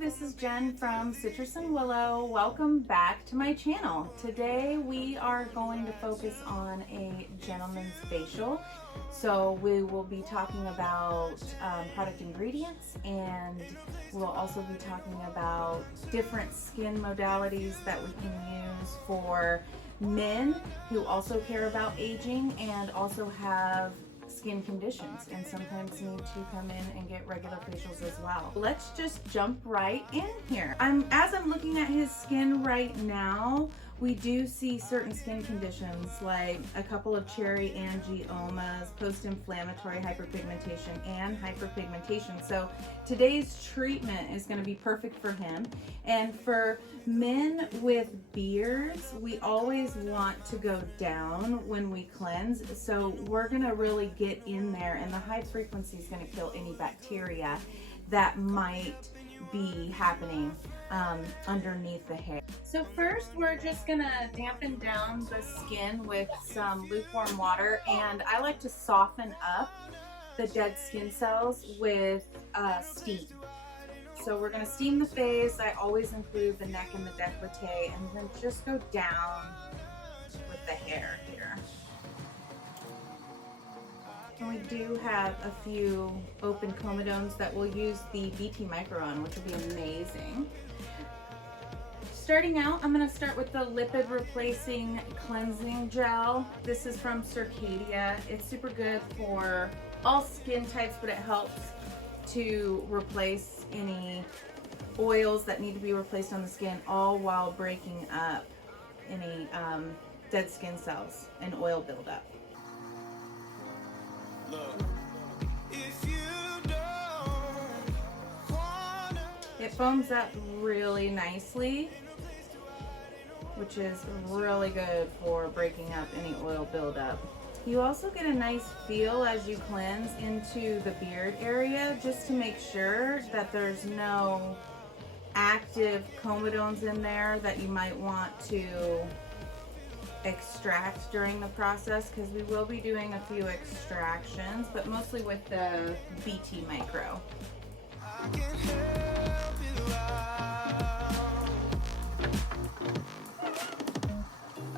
this is Jen from Citrusandwillow. Welcome back to my channel. Today we are going to focus on a gentleman's facial. So we will be talking about product ingredients, and we'll also be talking about different skin modalities that we can use for men who also care about aging and also have skin conditions and sometimes need to come in and get regular facials as well. Let's just jump right in here. As I'm looking at his skin right now, we do see certain skin conditions like a couple of cherry angiomas, post-inflammatory hyperpigmentation, and hyperpigmentation. So today's treatment is going to be perfect for him. And for men with beards, we always want to go down when we cleanse. So we're going to really get in there, and the high frequency is going to kill any bacteria that might be happening underneath the hair. So first we're just gonna dampen down the skin with some lukewarm water, and I like to soften up the dead skin cells with steam. So we're gonna steam the face. I always include the neck and the décolleté, and then just go down with the hair here. And we do have a few open comedones that we'll use the BT Micro on, which will be amazing. Starting out, I'm going to start with the Lipid Replacing Cleansing Gel. This is from Circadia. It's super good for all skin types, but it helps to replace any oils that need to be replaced on the skin, all while breaking up any dead skin cells and oil buildup. It foams up really nicely, which is really good for breaking up any oil buildup. You also get a nice feel as you cleanse into the beard area, just to make sure that there's no active comedones in there that you might want to extract during the process, because we will be doing a few extractions, but mostly with the BT Micro.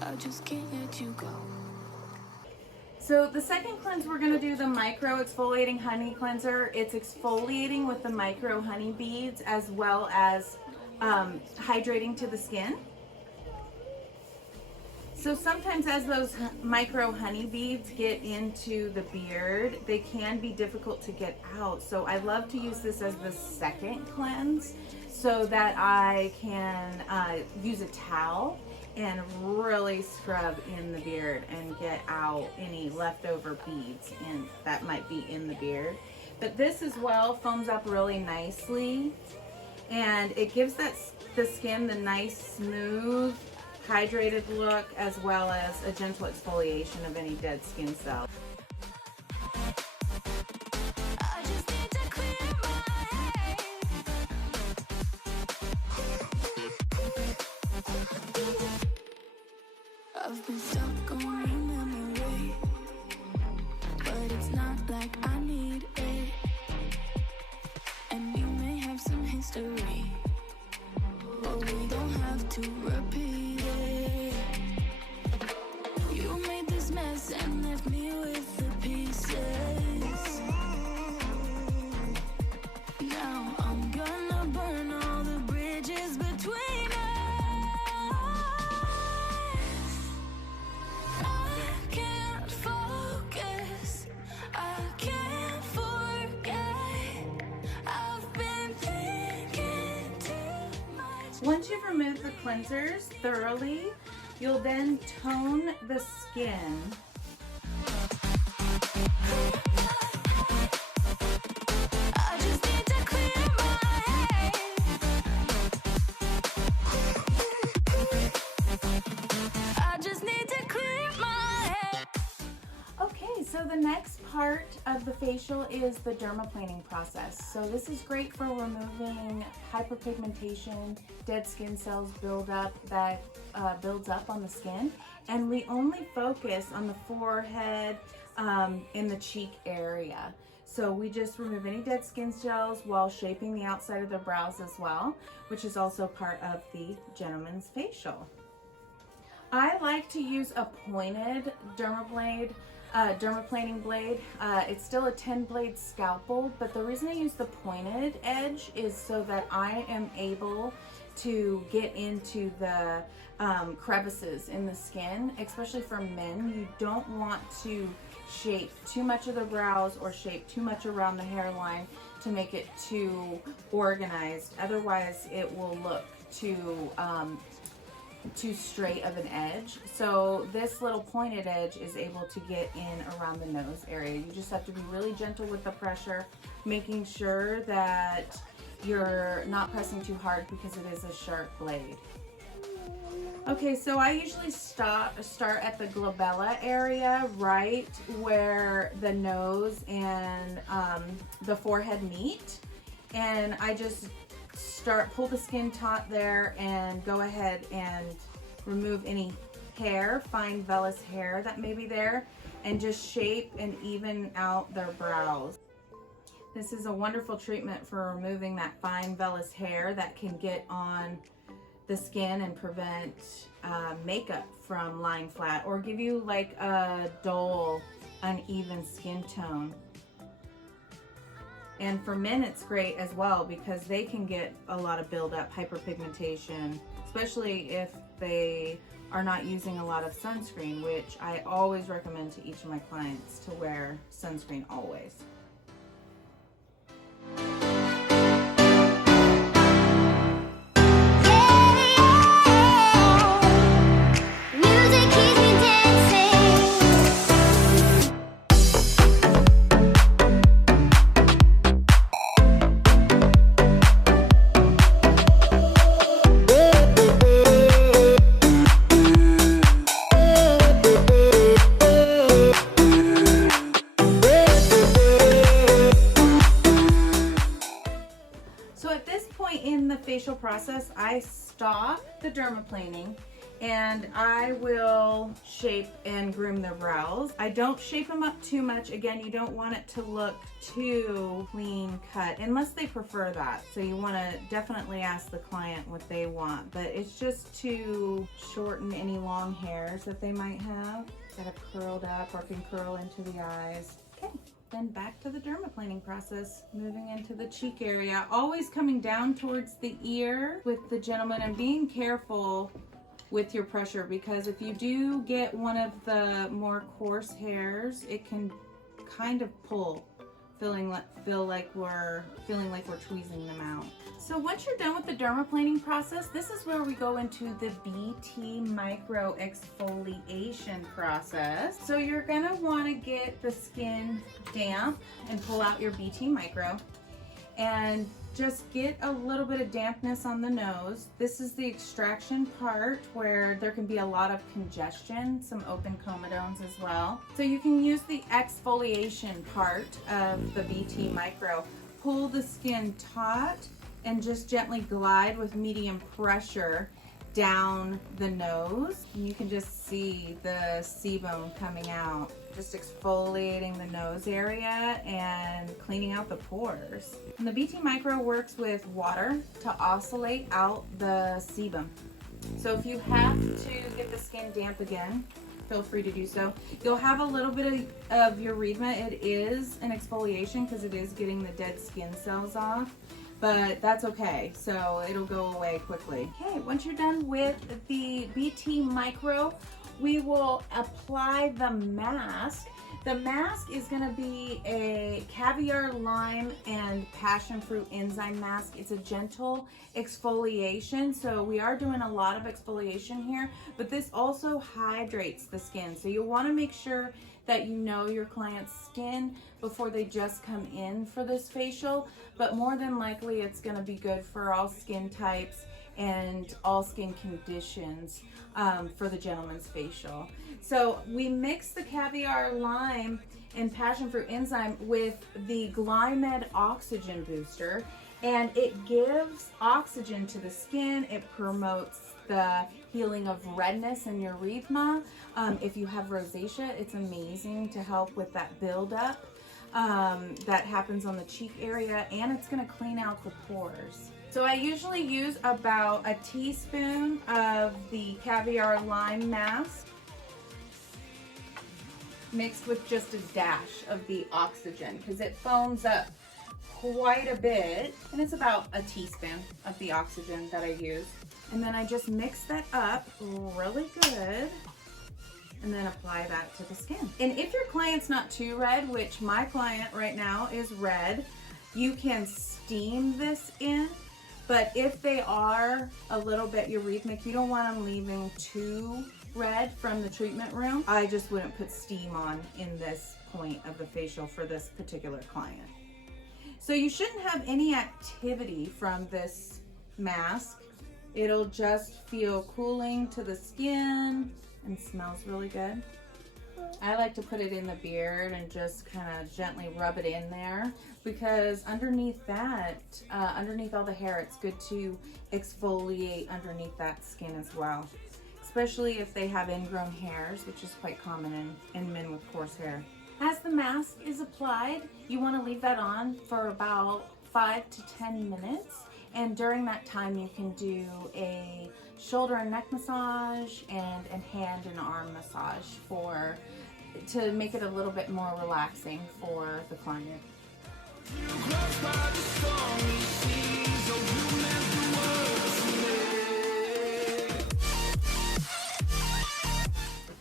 I just can't let you go. So the second cleanse, we're going to do the Micro Exfoliating Honey Cleanser. It's exfoliating with the micro honey beads as well as hydrating to the skin. So sometimes as those micro honey beads get into the beard, they can be difficult to get out. So I love to use this as the second cleanse so that I can use a towel and really scrub in the beard and get out any leftover beads that might be in the beard. But this as well foams up really nicely, and it gives the skin the nice smooth hydrated look, as well as a gentle exfoliation of any dead skin cells. I've been stuck on your memory, but it's not like I need it. And you may have some history, but we don't have to repeat it. You made this mess and left me with the pieces. Now I'm gonna burn all the bridges between us. I can't focus, I can't forget. I've been thinking too much. Once you've removed the cleansers thoroughly, you'll then tone the skin. I just need to clear my head. I just need to clear my head. Okay, so the next part of the facial is the dermaplaning process. So this is great for removing hyperpigmentation, dead skin cells buildup that builds up on the skin, and we only focus on the forehead and the cheek area. So we just remove any dead skin cells while shaping the outside of the brows as well, which is also part of the gentleman's facial. I like to use a pointed dermaplaning blade. It's still a 10 blade scalpel, but the reason I use the pointed edge is so that I am able to get into the crevices in the skin, especially for men. You don't want to shape too much of the brows or shape too much around the hairline to make it too organized. Otherwise it will look too straight of an edge. So this little pointed edge is able to get in around the nose area. You just have to be really gentle with the pressure, making sure that you're not pressing too hard because it is a sharp blade. Okay, so I usually start at the glabella area, right where the nose and the forehead meet, and I just pull the skin taut there and go ahead and remove any hair, fine vellus hair that may be there, and just shape and even out their brows. This is a wonderful treatment for removing that fine vellus hair that can get on the skin and prevent makeup from lying flat or give you like a dull, uneven skin tone. And for men it's great as well because they can get a lot of buildup, hyperpigmentation, especially if they are not using a lot of sunscreen, which I always recommend to each of my clients to wear sunscreen always. Facial process, I stop the dermaplaning and I will shape and groom their brows. I don't shape them up too much. Again, you don't want it to look too clean cut unless they prefer that. So you want to definitely ask the client what they want, but it's just to shorten any long hairs that they might have that have curled up or can curl into the eyes. Okay. Then back to the dermaplaning process, moving into the cheek area, always coming down towards the ear with the gentleman and being careful with your pressure because if you do get one of the more coarse hairs, it can kind of pull, feeling like we're tweezing them out. So once you're done with the dermaplaning process, this is where we go into the BT Micro Exfoliation process. So you're gonna wanna get the skin damp and pull out your BT Micro and just get a little bit of dampness on the nose. This is the extraction part where there can be a lot of congestion, some open comedones as well. So you can use the exfoliation part of the BT Micro. Pull the skin taut and just gently glide with medium pressure down the nose. And you can just see the sebum coming out. Just exfoliating the nose area and cleaning out the pores. And the BT Micro works with water to oscillate out the sebum. So if you have to get the skin damp again, feel free to do so. You'll have a little bit of erythema. It is an exfoliation because it is getting the dead skin cells off, but that's okay. So it'll go away quickly. Okay, once you're done with the BT Micro, we will apply the mask. The mask is going to be a caviar lime and passion fruit enzyme mask. It's a gentle exfoliation, so we are doing a lot of exfoliation here, but this also hydrates the skin. So you'll want to make sure that you know your client's skin before they just come in for this facial, but more than likely it's going to be good for all skin types and all skin conditions for the gentleman's facial. So we mix the caviar lime and passion fruit enzyme with the Glymed oxygen booster, and it gives oxygen to the skin. It promotes the healing of redness and erythema. If you have rosacea, it's amazing to help with that buildup. that happens on the cheek area, and it's going to clean out the pores. So I usually use about a teaspoon of the caviar lime mask mixed with just a dash of the oxygen, because it foams up quite a bit, and it's about a teaspoon of the oxygen that I use. And then I just mix that up really good and then apply that to the skin. And if your client's not too red, which my client right now is red, you can steam this in. But if they are a little bit urethmic, you don't want them leaving too red from the treatment room, I just wouldn't put steam on in this point of the facial for this particular client. So you shouldn't have any activity from this mask. It'll just feel cooling to the skin and smells really good. I like to put it in the beard and just kind of gently rub it in there, because underneath that, underneath all the hair, it's good to exfoliate underneath that skin as well, especially if they have ingrown hairs, which is quite common in men with coarse hair. As the mask is applied, you want to leave that on for about 5 to 10 minutes. And during that time, you can do a shoulder and neck massage and a hand and arm massage to make it a little bit more relaxing for the client.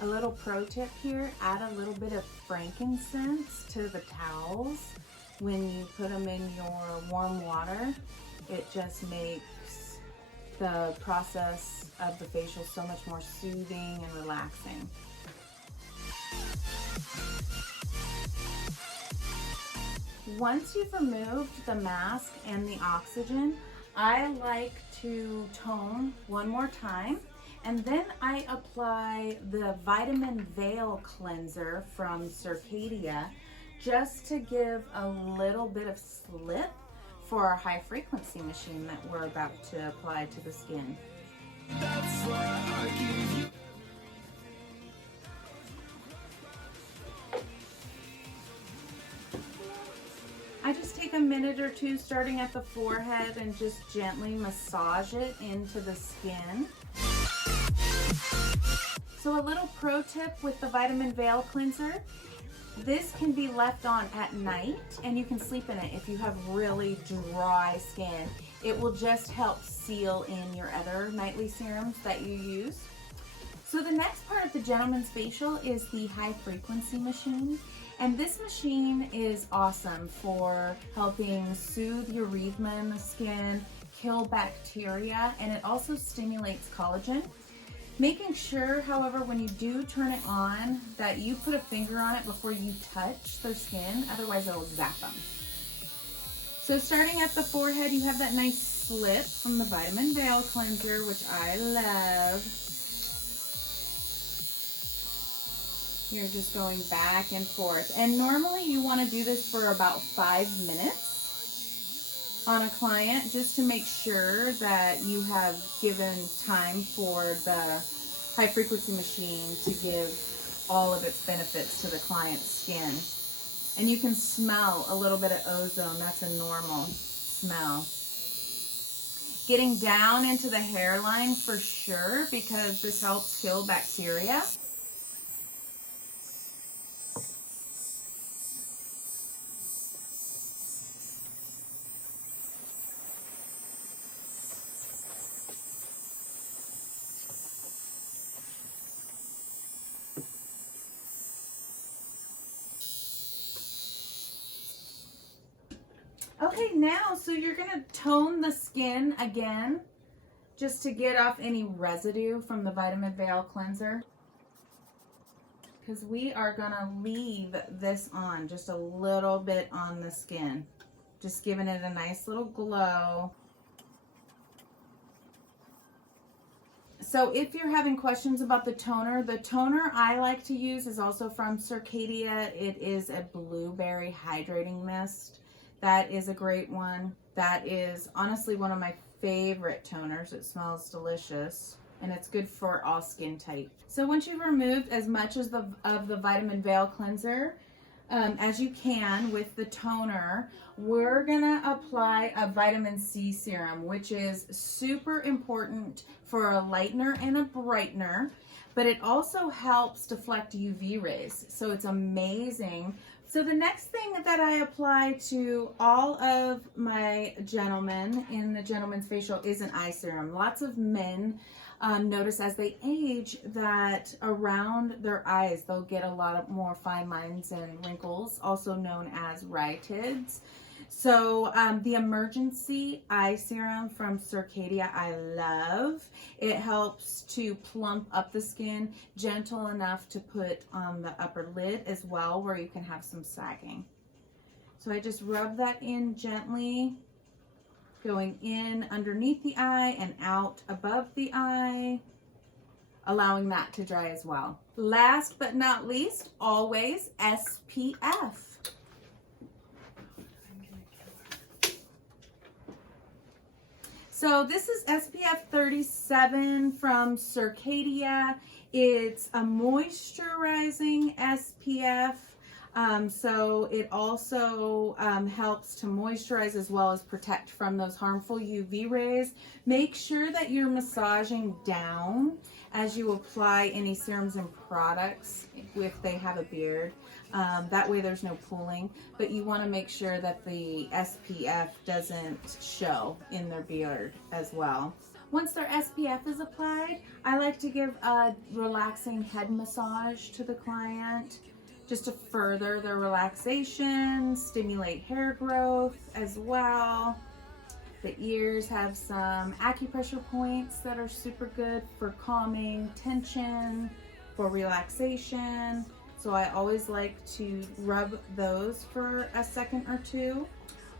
A little pro tip here, add a little bit of frankincense to the towels when you put them in your warm water. It just makes the process of the facial so much more soothing and relaxing. Once you've removed the mask and the oxygen, I like to tone one more time, and then I apply the Vitamin Veil Cleanser from Circadia just to give a little bit of slip for our high frequency machine that we're about to apply to the skin. That's why I give you. I just take a minute or two starting at the forehead and just gently massage it into the skin. So a little pro tip with the Vitamin Veil Cleanser, this can be left on at night and you can sleep in it if you have really dry skin. It will just help seal in your other nightly serums that you use. So the next part of the gentleman's facial is the high frequency machine. And this machine is awesome for helping soothe erythema in the skin, kill bacteria, and it also stimulates collagen. Making sure, however, when you do turn it on, that you put a finger on it before you touch their skin, otherwise it'll zap them. So starting at the forehead, you have that nice slip from the Vitamin Veil Cleanser, which I love. You're just going back and forth. And normally you want to do this for about 5 minutes on a client, just to make sure that you have given time for the high frequency machine to give all of its benefits to the client's skin. And you can smell a little bit of ozone. That's a normal smell. Getting down into the hairline for sure, because this helps kill bacteria. Okay, now, so you're going to tone the skin again, just to get off any residue from the Vitamin Veil Cleanser. Because we are going to leave this on, just a little bit on the skin. Just giving it a nice little glow. So if you're having questions about the toner I like to use is also from Circadia. It is a blueberry hydrating mist. That is a great one. That is honestly one of my favorite toners. It smells delicious and it's good for all skin types. So once you've removed as much as of the Vitamin Veil Cleanser, as you can with the toner, we're gonna apply a vitamin C serum, which is super important for a lightener and a brightener, but it also helps deflect UV rays, so it's amazing. So the next thing that I apply to all of my gentlemen in the gentleman's facial is an eye serum. Lots of men notice as they age that around their eyes they'll get a lot of more fine lines and wrinkles, also known as rhytids. So the Emergency Eye Serum from Circadia I love. It helps to plump up the skin, gentle enough to put on the upper lid as well, where you can have some sagging. So I just rub that in gently, going in underneath the eye and out above the eye, allowing that to dry as well. Last but not least, always SPF. So this is SPF 37 from Circadia. It's a moisturizing SPF. So it also helps to moisturize as well as protect from those harmful UV rays. Make sure that you're massaging down as you apply any serums and products if they have a beard. That way there's no pooling, but you want to make sure that the SPF doesn't show in their beard as well. Once their SPF is applied, I like to give a relaxing head massage to the client just to further their relaxation, stimulate hair growth as well. The ears have some acupressure points that are super good for calming tension, for relaxation. So I always like to rub those for a second or two.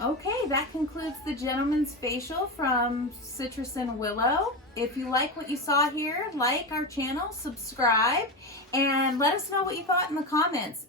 Okay, that concludes the gentleman's facial from Citrusandwillow. If you like what you saw here, like our channel, subscribe, and let us know what you thought in the comments.